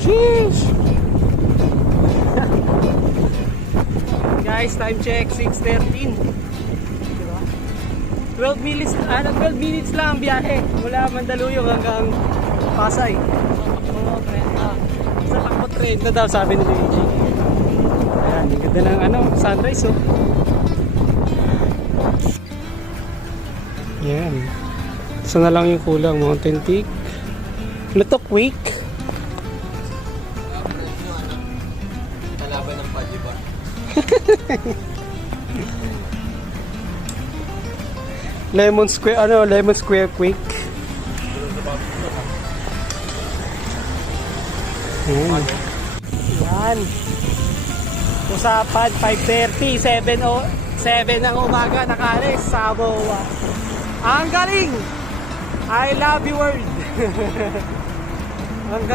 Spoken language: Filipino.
Sheesh! Guys, time check, 6:13. Diba? 12 minutes, 12 minutes lang ang biyahe. Mula Mandaluyong hanggang Pasay. Sa takbo 30 daw, sabi ni Luigi. Ayan, ang ganda ng sunrise, oh. Ayan. Isa na lang yung kulang, Mountain Peak. Lutok Week. Kalaban ng Padiba. Lemon Square Quick. Ayan. Yan. Usapan, 5:30, 7 ng umaga, nakalis sa Samoa. Ang galing! I love you world! Ang galing.